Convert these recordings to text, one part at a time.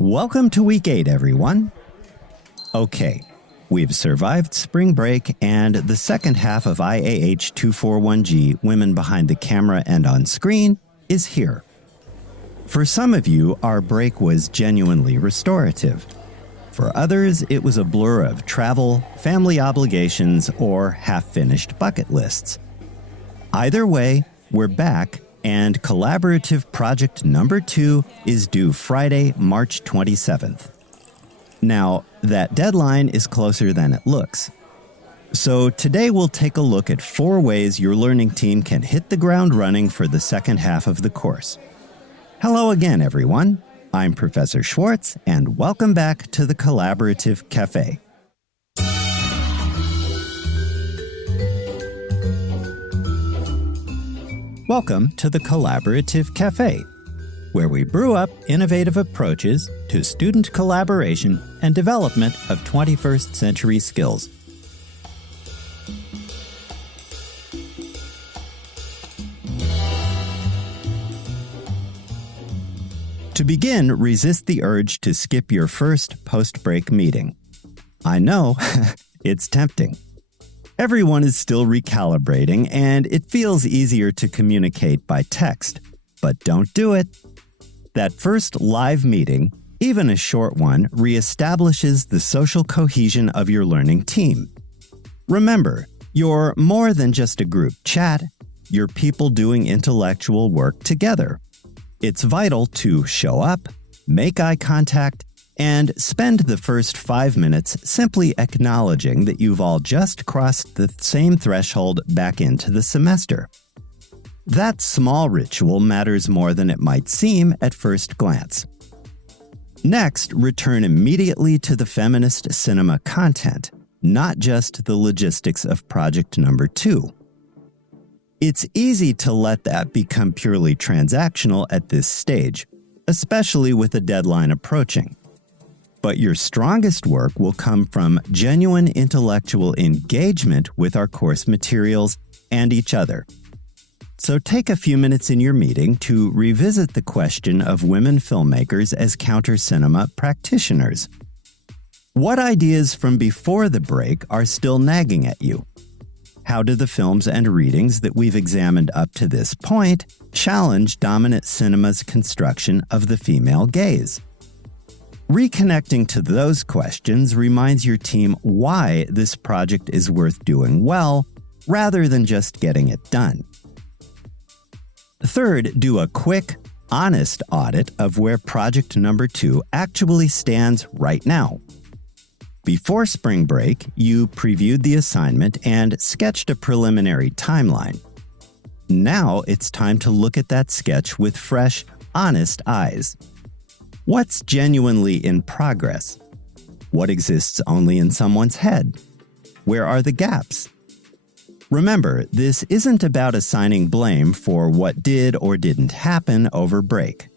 Welcome to week 8, everyone. Okay, we've survived spring break and the second half of IAH241G Women Behind the Camera and Onscreen is here. For some of you, our break was genuinely restorative. For others, it was a blur of travel, family obligations, or half-finished bucket lists. Either way, we're back, and Collaborative Project Number 2 is due Friday, March 27th. Now, that deadline is closer than it looks. So today we'll take a look at 4 ways your learning team can hit the ground running for the second half of the course. Hello again, everyone. I'm Professor Schwartz, and welcome back to the Collaborative Café. Welcome to the Collaborative Café, where we brew up innovative approaches to student collaboration and development of 21st century skills. To begin, resist the urge to skip your first post-break meeting. I know, it's tempting. Everyone is still recalibrating, and it feels easier to communicate by text. But don't do it. That first live meeting, even a short one, reestablishes the social cohesion of your learning team. Remember, you're more than just a group chat. You're people doing intellectual work together. It's vital to show up, make eye contact, and spend the first 5 minutes simply acknowledging that you've all just crossed the same threshold back into the semester. That small ritual matters more than it might seem at first glance. Next, return immediately to the feminist cinema content, not just the logistics of project number 2. It's easy to let that become purely transactional at this stage, especially with a deadline approaching. But your strongest work will come from genuine intellectual engagement with our course materials and each other. So take a few minutes in your meeting to revisit the question of women filmmakers as counter-cinema practitioners. What ideas from before the break are still nagging at you? How do the films and readings that we've examined up to this point challenge dominant cinema's construction of the female gaze? Reconnecting to those questions reminds your team why this project is worth doing well, rather than just getting it done. Third, do a quick, honest audit of where project number 2 actually stands right now. Before spring break, you previewed the assignment and sketched a preliminary timeline. Now it's time to look at that sketch with fresh, honest eyes. What's genuinely in progress? What exists only in someone's head? Where are the gaps? Remember, this isn't about assigning blame for what did or didn't happen over break.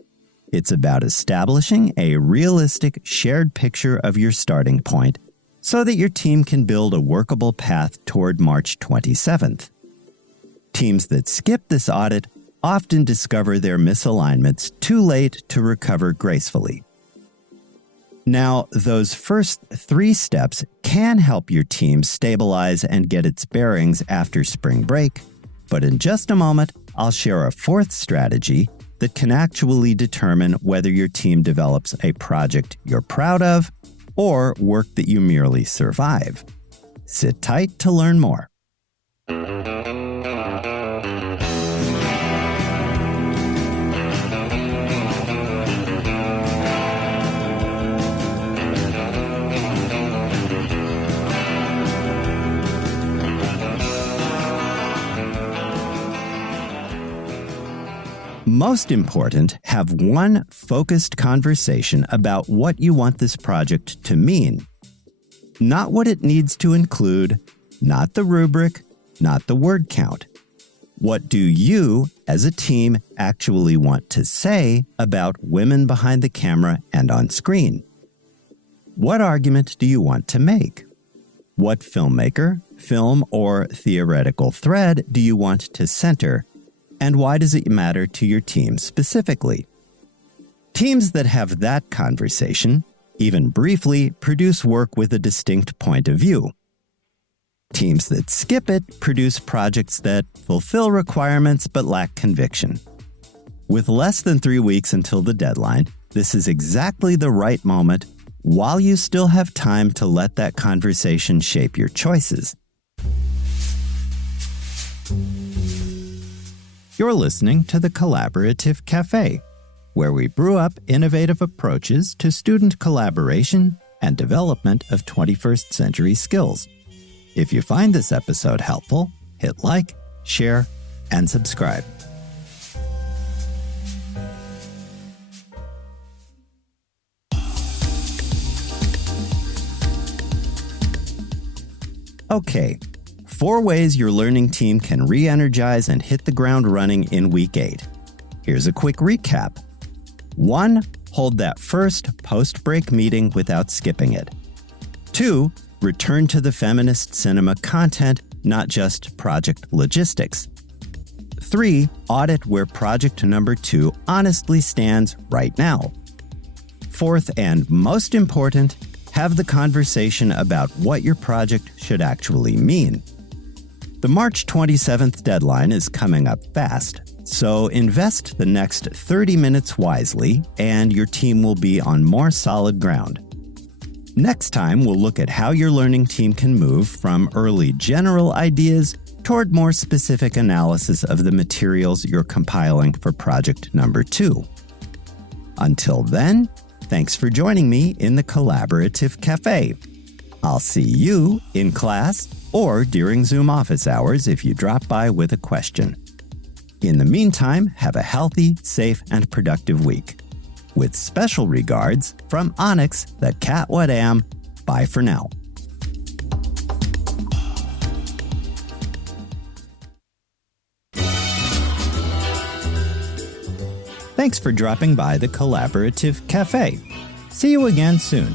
It's about establishing a realistic, shared picture of your starting point so that your team can build a workable path toward March 27th. Teams that skip this audit often discover their misalignments too late to recover gracefully. Now, those first 3 steps can help your team stabilize and get its bearings after spring break, but in just a moment, I'll share a 4th strategy that can actually determine whether your team develops a project you're proud of or work that you merely survive. Sit tight to learn more. Most important, have one focused conversation about what you want this project to mean. Not what it needs to include, not the rubric, not the word count. What do you, as a team, actually want to say about women behind the camera and on screen? What argument do you want to make? What filmmaker, film, or theoretical thread do you want to center? And why does it matter to your team specifically? Teams that have that conversation, even briefly, produce work with a distinct point of view. Teams that skip it produce projects that fulfill requirements but lack conviction. With less than 3 weeks until the deadline, this is exactly the right moment while you still have time to let that conversation shape your choices. You're listening to the Collaborative Café, where we brew up innovative approaches to student collaboration and development of 21st century skills. If you find this episode helpful, hit like, share, and subscribe. Okay, 4 ways your learning team can re-energize and hit the ground running in Week 8. Here's a quick recap. 1. Hold that first post-break meeting without skipping it. 2. Return to the feminist cinema content, not just project logistics. 3. Audit where project number 2 honestly stands right now. 4th, and most important, have the conversation about what your project should actually mean. The March 27th deadline is coming up fast, so invest the next 30 minutes wisely, and your team will be on more solid ground. Next time, we'll look at how your learning team can move from early general ideas toward more specific analysis of the materials you're compiling for project number 2. Until then, thanks for joining me in the Collaborative Café. I'll see you in class or during Zoom office hours if you drop by with a question. In the meantime, have a healthy, safe, and productive week. With special regards from Onyx, the cat what am. Bye for now. Thanks for dropping by the Collaborative Café. See you again soon.